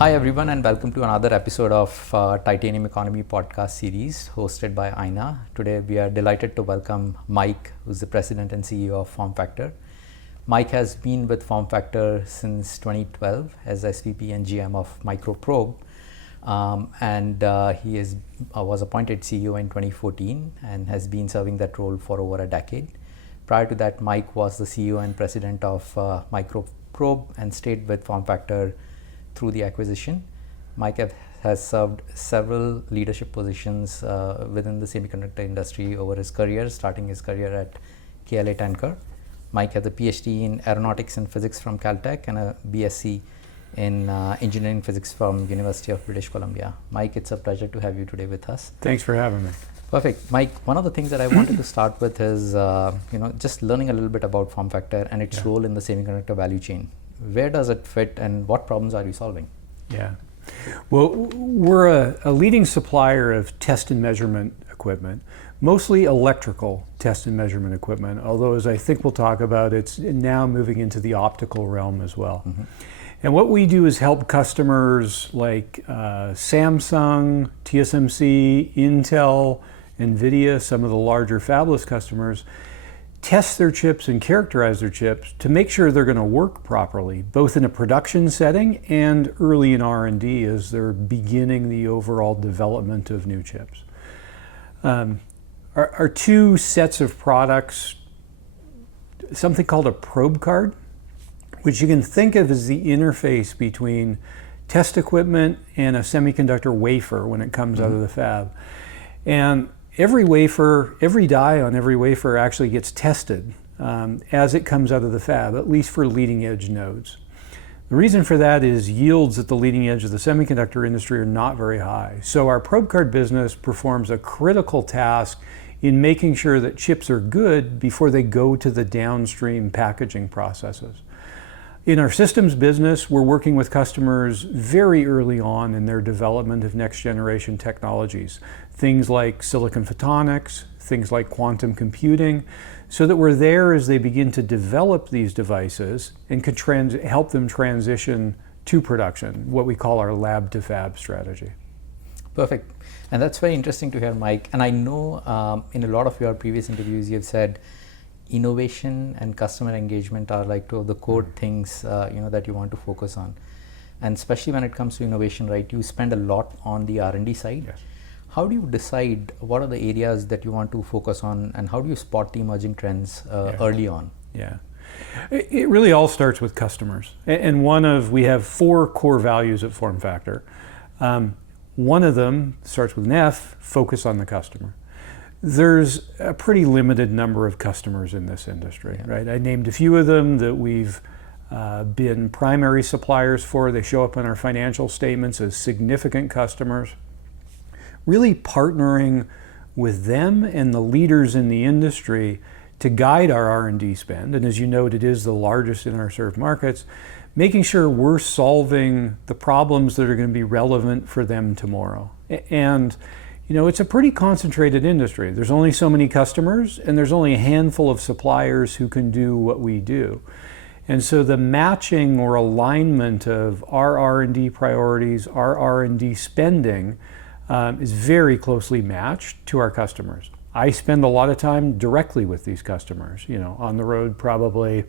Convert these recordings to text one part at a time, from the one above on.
Hi everyone, and welcome to another episode of Titanium Economy podcast series hosted by Ayna. Today we are delighted to welcome Mike, who's the president and CEO of FormFactor. Mike has been with FormFactor since 2012 as SVP and GM of Microprobe, and he was appointed CEO in 2014 and has been serving that role for over a decade. Prior to that, Mike was the CEO and president of Microprobe and stayed with FormFactor through the acquisition. Mike has served several leadership positions within the semiconductor industry over his career, starting his career at KLA Tanker. Mike has a PhD in aeronautics and physics from Caltech and a BSc in engineering physics from University of British Columbia. Mike, it's a pleasure to have you today with us. Thanks for having me. Perfect. Mike, one of the things that I wanted to start with is just learning a little bit about FormFactor and its role in the semiconductor value chain. Where does it fit and what problems are you solving? Yeah. Well, we're a leading supplier of test and measurement equipment, mostly electrical test and measurement equipment, although as I think we'll talk about, it's now moving into the optical realm as well. Mm-hmm. And what we do is help customers like Samsung, TSMC, Intel, NVIDIA, some of the larger fabless customers, test their chips and characterize their chips to make sure they're going to work properly, both in a production setting and early in R&D as they're beginning the overall development of new chips. Our two sets of products, something called a probe card, which you can think of as the interface between test equipment and a semiconductor wafer when it comes out of the fab. And every die on every wafer actually gets tested as it comes out of the fab, at least for leading edge nodes. The reason for that is yields at the leading edge of the semiconductor industry are not very high. So our probe card business performs a critical task in making sure that chips are good before they go to the downstream packaging processes. In our systems business, we're working with customers very early on in their development of next generation technologies. Things like silicon photonics, things like quantum computing, so that we're there as they begin to develop these devices and can help them transition to production, what we call our lab-to-fab strategy. Perfect. And that's very interesting to hear, Mike. And I know in a lot of your previous interviews, you've said innovation and customer engagement are like two of the core things that you want to focus on, and especially when it comes to innovation, right? You spend a lot on the R&D side. Yes. How do you decide what are the areas that you want to focus on, and how do you spot the emerging trends early on? Yeah, it really all starts with customers, and we have 4 core values at FormFactor. One of them starts with an F: focus on the customer. There's a pretty limited number of customers in this industry, right? I named a few of them that we've been primary suppliers for. They show up in our financial statements as significant customers. Really partnering with them and the leaders in the industry to guide our R&D spend, and as you note, it is the largest in our served markets, making sure we're solving the problems that are going to be relevant for them tomorrow. And it's a pretty concentrated industry. There's only so many customers, and there's only a handful of suppliers who can do what we do. And so the matching or alignment of our R&D priorities, our R&D spending, is very closely matched to our customers. I spend a lot of time directly with these customers, on the road probably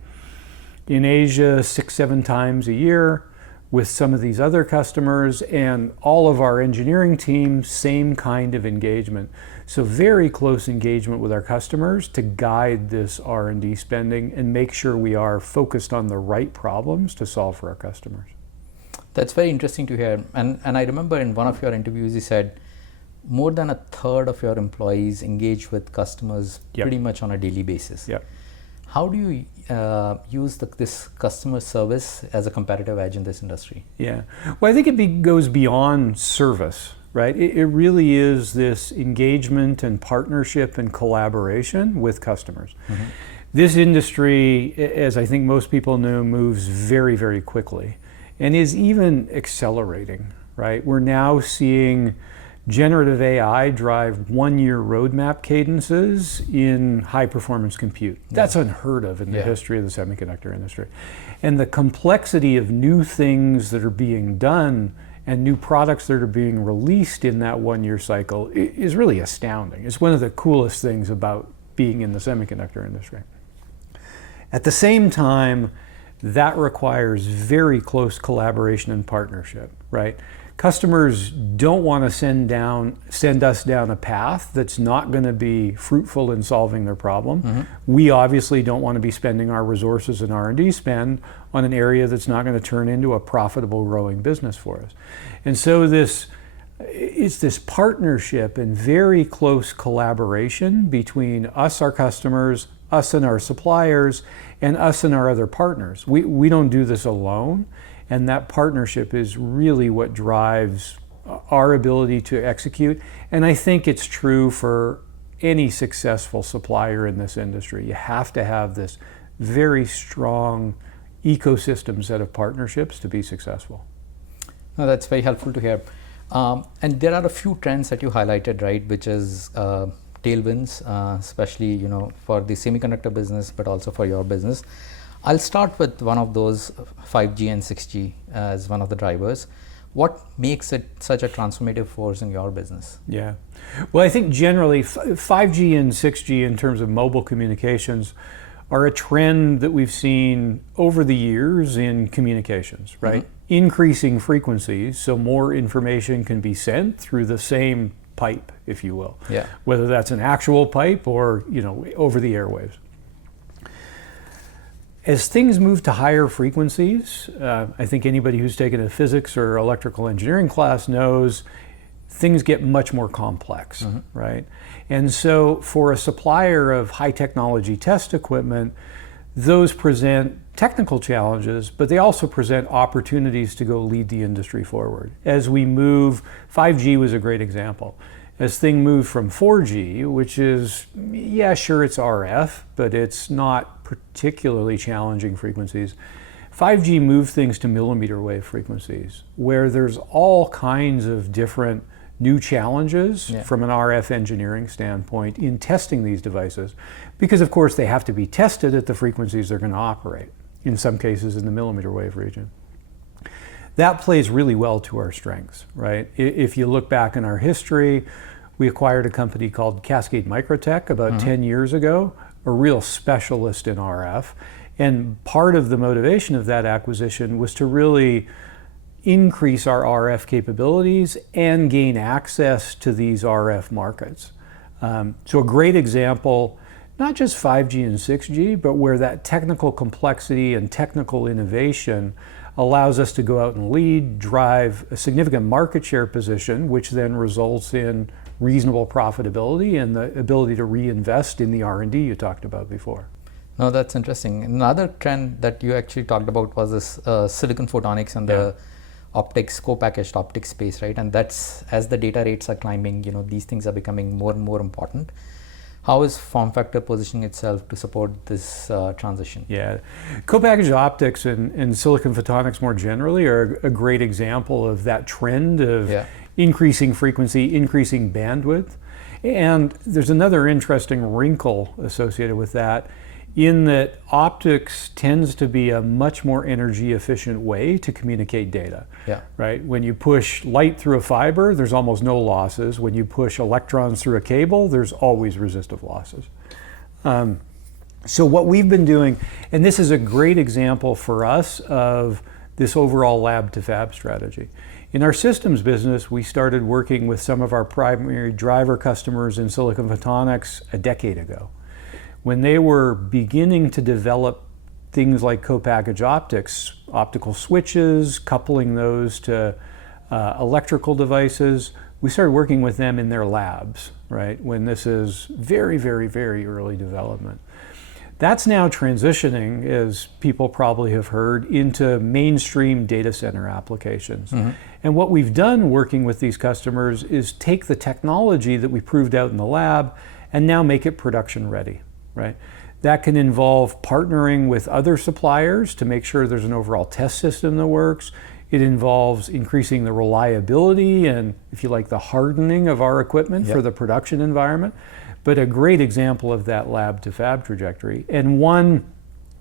in Asia 6-7 times a year, with some of these other customers, and all of our engineering teams, same kind of engagement. So very close engagement with our customers to guide this R&D spending and make sure we are focused on the right problems to solve for our customers. That's very interesting to hear. And I remember in one of your interviews, you said more than a third of your employees engage with customers pretty much on a daily basis. Yep. How do you use this customer service as a competitive edge in this industry? Yeah, well, I think it goes beyond service, right? It really is this engagement and partnership and collaboration with customers. Mm-hmm. This industry, as I think most people know, moves very, very quickly and is even accelerating, right? We're now seeing generative AI drive 1-year roadmap cadences in high performance compute. That's unheard of in the history of the semiconductor industry. And the complexity of new things that are being done and new products that are being released in that 1-year cycle is really astounding. It's one of the coolest things about being in the semiconductor industry. At the same time, that requires very close collaboration and partnership, right? Customers don't want to send us down a path that's not going to be fruitful in solving their problem. We obviously don't want to be spending our resources and R&D spend on an area that's not going to turn into a profitable growing business for us. And so it's this partnership and very close collaboration between us, our customers, us and our suppliers, and us and our other partners. We don't do this alone. And that partnership is really what drives our ability to execute. And I think it's true for any successful supplier in this industry. You have to have this very strong ecosystem set of partnerships to be successful. No, that's very helpful to hear. And there are a few trends that you highlighted, right, which is tailwinds, especially for the semiconductor business, but also for your business. I'll start with one of those, 5G and 6G, as one of the drivers. What makes it such a transformative force in your business? Yeah. Well, I think generally 5G and 6G in terms of mobile communications are a trend that we've seen over the years in communications, right? Increasing frequencies, so more information can be sent through the same pipe, if you will. Yeah. Whether that's an actual pipe or, over the airwaves. As things move to higher frequencies, I think anybody who's taken a physics or electrical engineering class knows things get much more complex, right? And so for a supplier of high technology test equipment, those present technical challenges, but they also present opportunities to go lead the industry forward. As we move, 5G was a great example. As things move from 4G, which is, sure, it's RF, but it's not particularly challenging frequencies. 5G moved things to millimeter wave frequencies, where there's all kinds of different new challenges from an RF engineering standpoint in testing these devices, because of course they have to be tested at the frequencies they're going to operate, in some cases in the millimeter wave region. That plays really well to our strengths, right? If you look back in our history, we acquired a company called Cascade Microtech about 10 years ago, a real specialist in RF. And part of the motivation of that acquisition was to really increase our RF capabilities and gain access to these RF markets. So a great example, not just 5G and 6G, but where that technical complexity and technical innovation allows us to go out and lead, drive a significant market share position, which then results in reasonable profitability and the ability to reinvest in the R&D you talked about before. No, that's interesting. Another trend that you actually talked about was this silicon photonics and the optics, co-packaged optics space, right? And that's, as the data rates are climbing, these things are becoming more and more important. How is FormFactor positioning itself to support this transition? Yeah, co-packaged optics and silicon photonics more generally are a great example of that trend of increasing frequency, increasing bandwidth. And there's another interesting wrinkle associated with that, in that optics tends to be a much more energy efficient way to communicate data. Right? When you push light through a fiber, there's almost no losses. When you push electrons through a cable, there's always resistive losses. So what we've been doing, and this is a great example for us of this overall lab-to-fab strategy. In our systems business, we started working with some of our primary driver customers in silicon photonics a decade ago. When they were beginning to develop things like co-packaged optics, optical switches, coupling those to electrical devices, we started working with them in their labs, right? When this is very, very, very early development. That's now transitioning, as people probably have heard, into mainstream data center applications. And what we've done working with these customers is take the technology that we proved out in the lab and now make it production ready, right? That can involve partnering with other suppliers to make sure there's an overall test system that works. It involves increasing the reliability and, if you like, the hardening of our equipment for the production environment. But a great example of that lab-to-fab trajectory, and one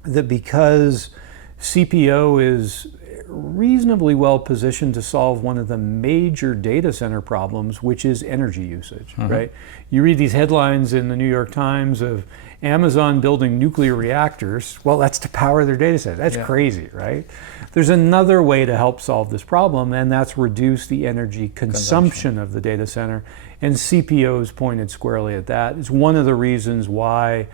that, because CPO is reasonably well positioned to solve one of the major data center problems, which is energy usage, right? You read these headlines in the New York Times of Amazon building nuclear reactors. Well, that's to power their data center. That's crazy, right? There's another way to help solve this problem, and that's reduce the energy consumption of the data center. And CPO is pointed squarely at that. It's one of the reasons why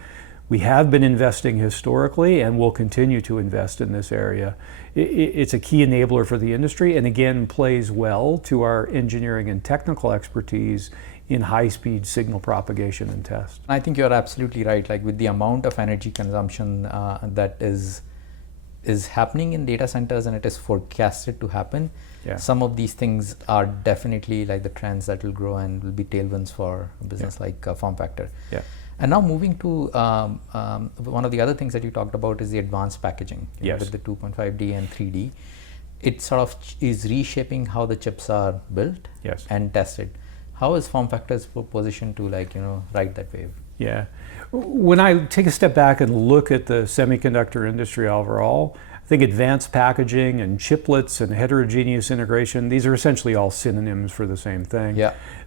we have been investing historically and will continue to invest in this area. It's a key enabler for the industry, and again plays well to our engineering and technical expertise in high-speed signal propagation and test. I think you're absolutely right. Like, with the amount of energy consumption that is happening in data centers, and it is forecasted to happen, some of these things are definitely like the trends that will grow and will be tailwinds for a business like FormFactor. And now moving to one of the other things that you talked about is the advanced packaging with the 2.5D and 3D. It sort of is reshaping how the chips are built and tested. How is FormFactor's positioned to, like, ride that wave? When I take a step back and look at the semiconductor industry overall, I think advanced packaging and chiplets and heterogeneous integration, these are essentially all synonyms for the same thing.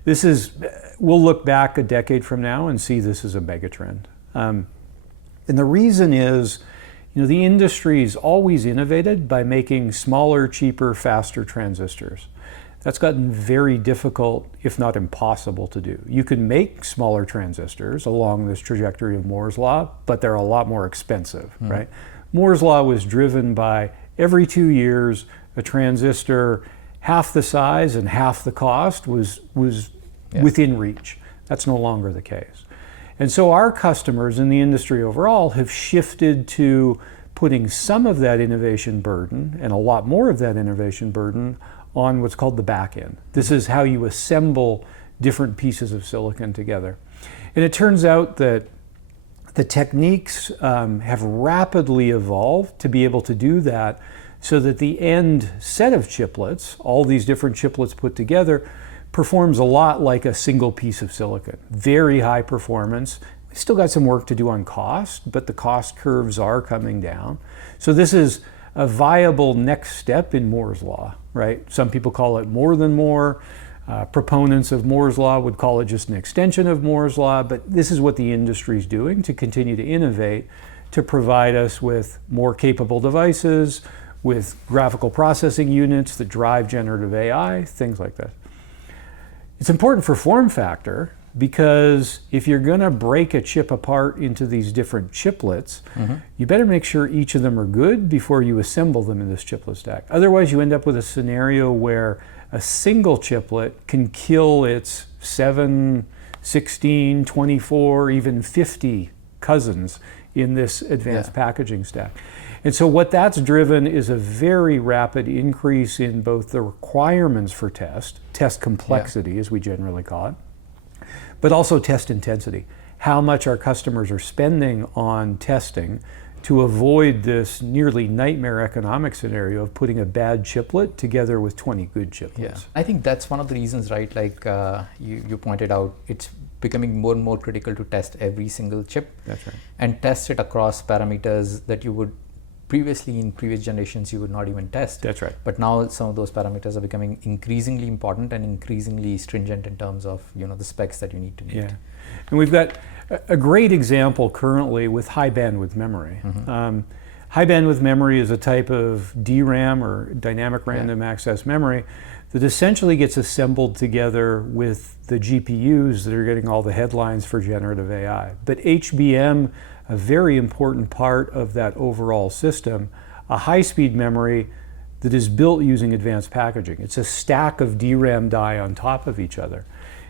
This is, we'll look back a decade from now and see this as a megatrend. And the reason is, the industry's always innovated by making smaller, cheaper, faster transistors. That's gotten very difficult, if not impossible, to do. You can make smaller transistors along this trajectory of Moore's Law, but they're a lot more expensive, right? Moore's Law was driven by every 2 years, a transistor half the size and half the cost was within reach. That's no longer the case. And so our customers in the industry overall have shifted to putting some of that innovation burden, and a lot more of that innovation burden, on what's called the back end. This is how you assemble different pieces of silicon together. And it turns out that the techniques have rapidly evolved to be able to do that, so that the end set of chiplets, all these different chiplets put together, performs a lot like a single piece of silicon. Very high performance. We still got some work to do on cost, but the cost curves are coming down. So this is a viable next step in Moore's Law, right? Some people call it more than Moore. Proponents of Moore's Law would call it just an extension of Moore's Law, but this is what the industry is doing to continue to innovate, to provide us with more capable devices, with graphical processing units that drive generative AI, things like that. It's important for FormFactor because if you're going to break a chip apart into these different chiplets, you better make sure each of them are good before you assemble them in this chiplet stack. Otherwise, you end up with a scenario where a single chiplet can kill its 7, 16, 24, even 50 cousins in this advanced packaging stack. And so what that's driven is a very rapid increase in both the requirements for test complexity as we generally call it, but also test intensity. How much our customers are spending on testing to avoid this nearly nightmare economic scenario of putting a bad chiplet together with 20 good chiplets. I think that's one of the reasons, right? Like you pointed out, it's becoming more and more critical to test every single chip. That's right. And test it across parameters that you would previously, in previous generations, you would not even test. That's right. But now some of those parameters are becoming increasingly important and increasingly stringent in terms of the specs that you need to meet. And we've got a great example currently with high bandwidth memory. High bandwidth memory is a type of DRAM, or dynamic random access memory, that essentially gets assembled together with the GPUs that are getting all the headlines for generative AI. But HBM, a very important part of that overall system, a high-speed memory that is built using advanced packaging. It's a stack of DRAM die on top of each other.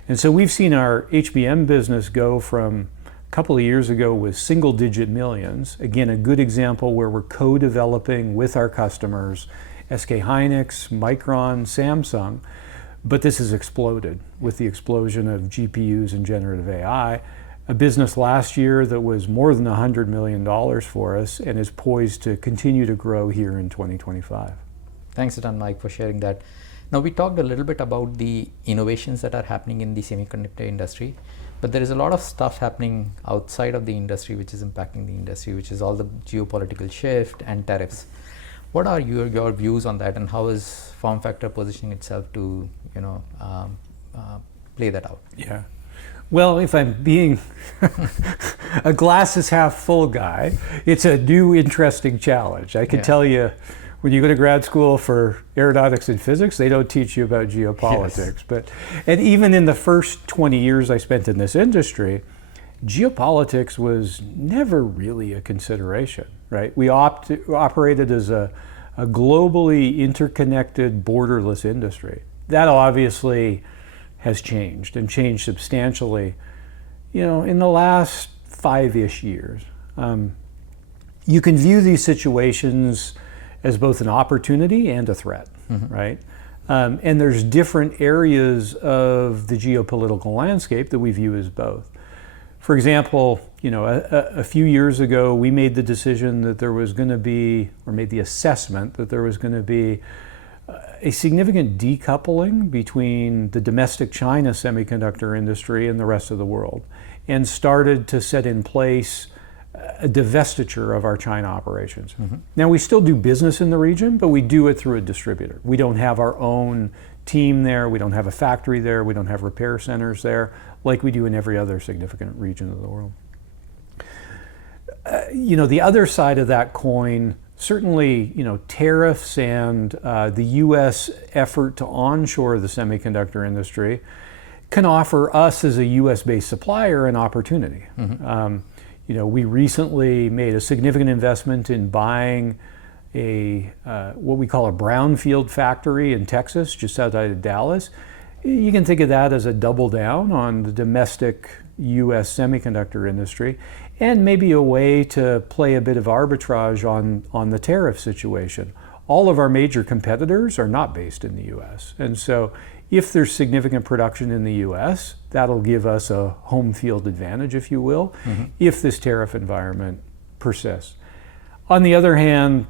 And so we've seen our HBM business go from a couple of years ago with single-digit millions. Again, a good example where we're co-developing with our customers, SK Hynix, Micron, Samsung, but this has exploded with the explosion of GPUs and generative AI. A business last year that was more than $100 million for us and is poised to continue to grow here in 2025. Thanks a ton, Mike, for sharing that. Now, we talked a little bit about the innovations that are happening in the semiconductor industry, but there is a lot of stuff happening outside of the industry which is impacting the industry, which is all the geopolitical shift and tariffs. What are your views on that, and how is FormFactor positioning itself to play that out? Yeah. Well, if I'm being a glass is half full guy, it's a new interesting challenge. I can tell you, when you go to grad school for aeronautics and physics, they don't teach you about geopolitics. Yes. And even in the first 20 years I spent in this industry, geopolitics was never really a consideration, right? We operated as a globally interconnected, borderless industry. That obviously has changed, and changed substantially, in the last 5-ish years. You can view these situations as both an opportunity and a threat, right? And there's different areas of the geopolitical landscape that we view as both. For example, a few years ago, we made the decision that there was going to be, or made the assessment that there was going to be a significant decoupling between the domestic China semiconductor industry and the rest of the world, and started to set in place a divestiture of our China operations. Now, we still do business in the region, but we do it through a distributor. We don't have our own team there, we don't have a factory there, we don't have repair centers there, like we do in every other significant region of the world. The other side of that coin, certainly, tariffs and the U.S. effort to onshore the semiconductor industry can offer us as a U.S.-based supplier an opportunity. We recently made a significant investment in buying what we call a brownfield factory in Texas, just outside of Dallas. You can think of that as a double down on the domestic U.S. semiconductor industry, and maybe a way to play a bit of arbitrage on the tariff situation. All of our major competitors are not based in the U.S., and so if there's significant production in the U.S., that'll give us a home field advantage, if you will, if this tariff environment persists. On the other hand,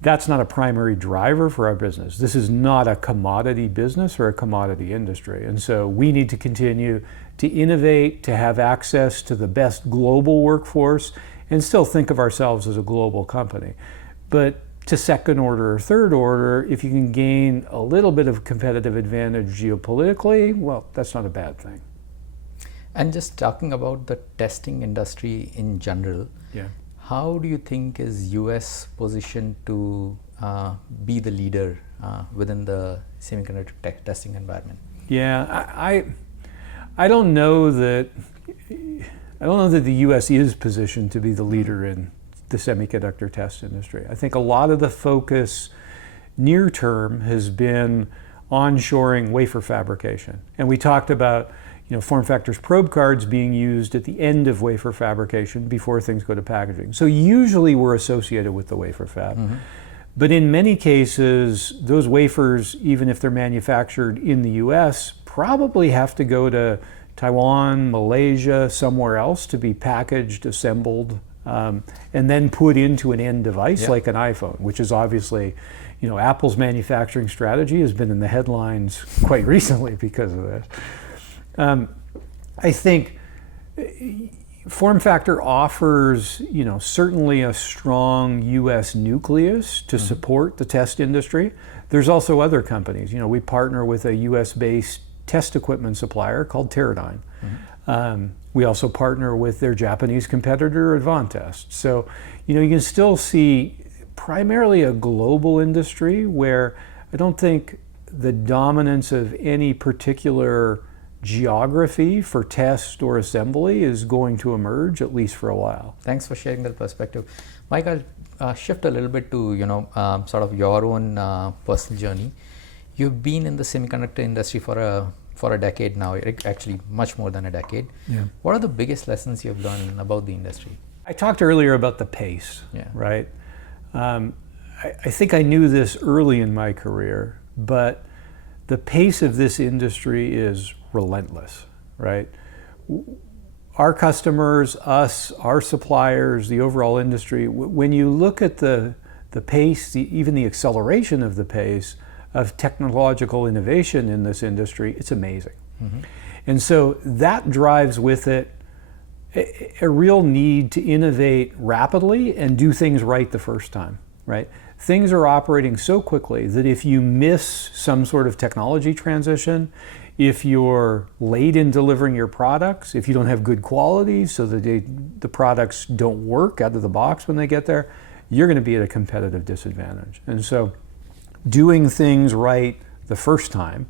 that's not a primary driver for our business. This is not a commodity business or a commodity industry. And so we need to continue to innovate, to have access to the best global workforce, and still think of ourselves as a global company. But to second order or third order, if you can gain a little bit of competitive advantage geopolitically, well, that's not a bad thing. And just talking about the testing industry in general, how do you think is US positioned to be the leader within the semiconductor testing environment? Yeah, I don't know that the US is positioned to be the leader in the semiconductor test industry. I think a lot of the focus near term has been onshoring wafer fabrication. And we talked about FormFactor's probe cards being used at the end of wafer fabrication before things go to packaging. So usually we're associated with the wafer fab. But in many cases, those wafers, even if they're manufactured in the US, probably have to go to Taiwan, Malaysia, somewhere else to be packaged, assembled, and then put into an end device like an iPhone, which is obviously, Apple's manufacturing strategy has been in the headlines quite recently because of this. I think FormFactor offers, certainly a strong U.S. nucleus to support the test industry. There's also other companies. We partner with a U.S.-based test equipment supplier called Teradyne. We also partner with their Japanese competitor, Advantest. So, you can still see primarily a global industry where I don't think the dominance of any particular geography for test or assembly is going to emerge, at least for a while. Thanks for sharing that perspective. Mike, I'll shift a little bit to, sort of your own personal journey. You've been in the semiconductor industry for a decade now, actually much more than a decade. What are the biggest lessons you've learned about the industry? I talked earlier about the pace, right? I think I knew this early in my career, but the pace of this industry is relentless, right? Our customers, us, our suppliers, the overall industry, when you look at the the pace, even the acceleration of the pace of technological innovation in this industry, it's amazing. And so that drives with it a real need to innovate rapidly and do things right the first time, right? Things are operating so quickly that if you miss some sort of technology transition, if you're late in delivering your products, if you don't have good quality so that the products don't work out of the box when they get there, you're going to be at a competitive disadvantage. And so doing things right the first time,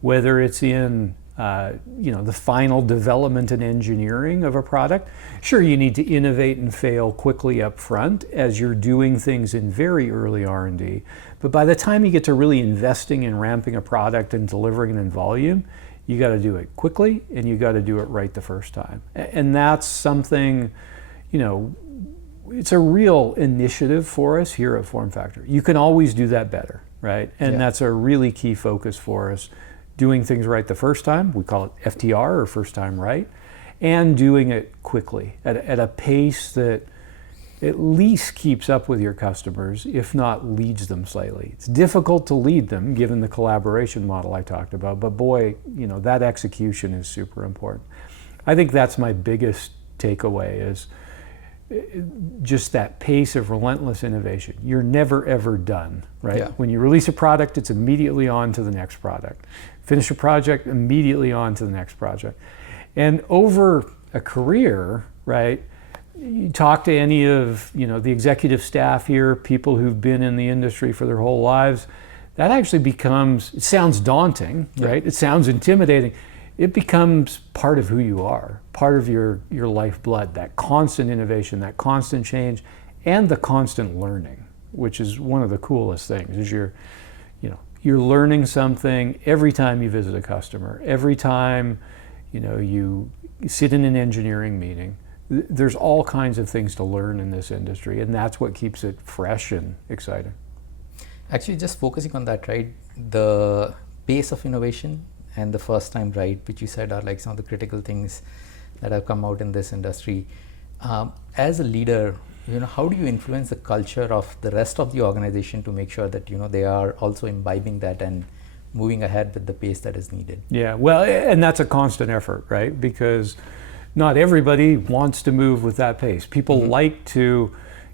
whether it's in the final development and engineering of a product. Sure, you need to innovate and fail quickly up front as you're doing things in very early R&D. But by the time you get to really investing in ramping a product and delivering it in volume, you got to do it quickly and you got to do it right the first time. And that's something, it's a real initiative for us here at FormFactor. You can always do that better, right? And that's a really key focus for us. Doing things right the first time, we call it FTR, or first time right, and doing it quickly at a pace that at least keeps up with your customers, if not leads them slightly. It's difficult to lead them given the collaboration model I talked about, but boy, that execution is super important. I think that's my biggest takeaway is just that pace of relentless innovation. You're never ever done, right? Yeah. When you release a product, it's immediately on to the next product. Finish a project, immediately on to the next project. And over a career, right, you talk to any of the executive staff here, people who've been in the industry for their whole lives, that actually becomes, it sounds daunting, right? It sounds intimidating. It becomes part of who you are, part of your lifeblood, that constant innovation, that constant change, and the constant learning, which is one of the coolest things, is you're learning something every time you visit a customer, every time you sit in an engineering meeting. There's all kinds of things to learn in this industry, and that's what keeps it fresh and exciting. Actually, just focusing on that, right? The pace of innovation and the first time right, which you said are like some of the critical things that have come out in this industry. As a leader, how do you influence the culture of the rest of the organization to make sure that they are also imbibing that and moving ahead with the pace that is needed? Yeah, well, and that's a constant effort, right? Because not everybody wants to move with that pace. People like to,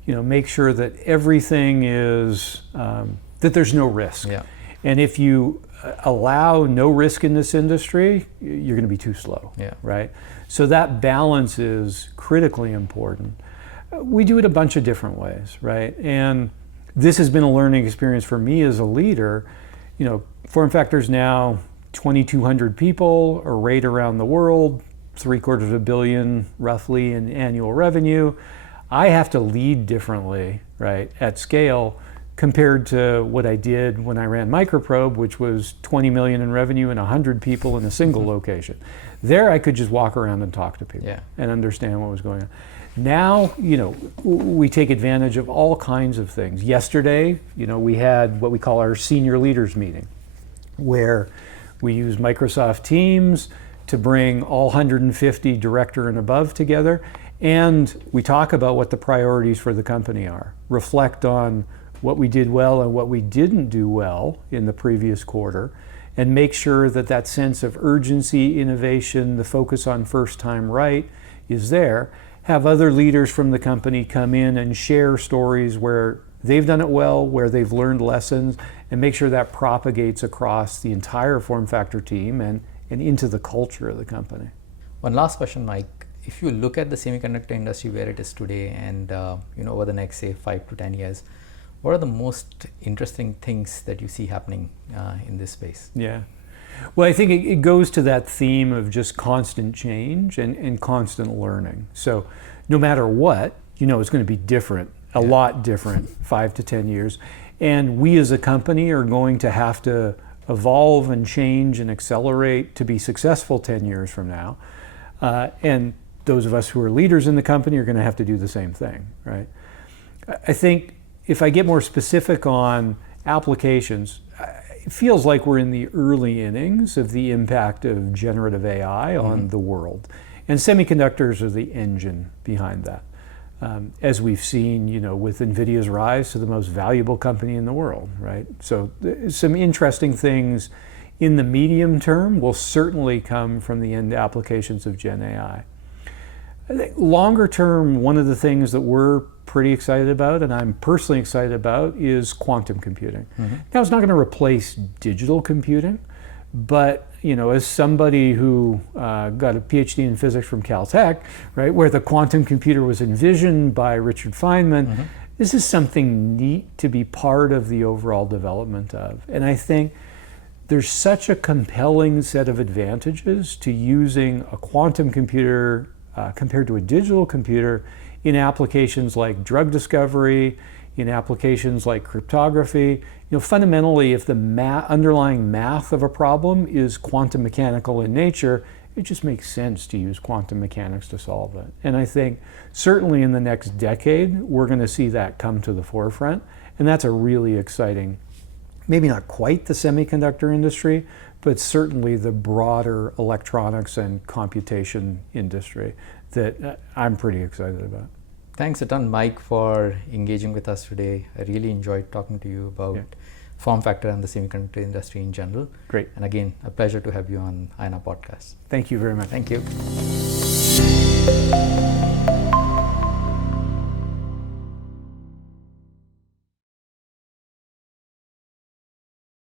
make sure that everything is that there's no risk. Yeah. And if you allow no risk in this industry, you're going to be too slow, right? So that balance is critically important. We do it a bunch of different ways, right? And this has been a learning experience for me as a leader. FormFactor's now 2,200 people, a rate around the world, $750 million roughly in annual revenue. I have to lead differently, right, at scale, compared to what I did when I ran Microprobe, which was 20 million in revenue and 100 people in a single location. There I could just walk around and talk to people and understand what was going on. Now, we take advantage of all kinds of things. Yesterday, we had what we call our senior leaders meeting, where we use Microsoft Teams to bring all 150 director and above together, and we talk about what the priorities for the company are, reflect on what we did well and what we didn't do well in the previous quarter, and make sure that that sense of urgency, innovation, the focus on first time right is there. Have other leaders from the company come in and share stories where they've done it well, where they've learned lessons, and make sure that propagates across the entire FormFactor team and into the culture of the company. One last question, Mike. If you look at the semiconductor industry where it is today and over the next, say, 5 to 10 years, what are the most interesting things that you see happening in this space? Yeah. Well, I think it goes to that theme of just constant change and constant learning. So no matter what, it's going to be different, a lot different, 5 to 10 years. And we as a company are going to have to evolve and change and accelerate to be successful 10 years from now. And those of us who are leaders in the company are going to have to do the same thing, right? I think if I get more specific on applications, it feels like we're in the early innings of the impact of generative AI on the world. And semiconductors are the engine behind that. as we've seen, with NVIDIA's rise to the most valuable company in the world, right? So some interesting things in the medium term will certainly come from the end applications of Gen AI. I think longer term, one of the things that we're pretty excited about, and I'm personally excited about, is quantum computing. Now, it's not going to replace digital computing, but as somebody who got a PhD in physics from Caltech, right, where the quantum computer was envisioned by Richard Feynman, this is something neat to be part of the overall development of. And I think there's such a compelling set of advantages to using a quantum computer compared to a digital computer in applications like drug discovery, in applications like cryptography. Fundamentally, if the underlying math of a problem is quantum mechanical in nature, it just makes sense to use quantum mechanics to solve it. And I think certainly in the next decade, we're going to see that come to the forefront. And that's a really exciting, maybe not quite the semiconductor industry, but certainly the broader electronics and computation industry that I'm pretty excited about. Thanks a ton, Mike, for engaging with us today. I really enjoyed talking to you about FormFactor and the semiconductor industry in general. Great. And again, a pleasure to have you on Ayna podcast. Thank you very much. Thank you.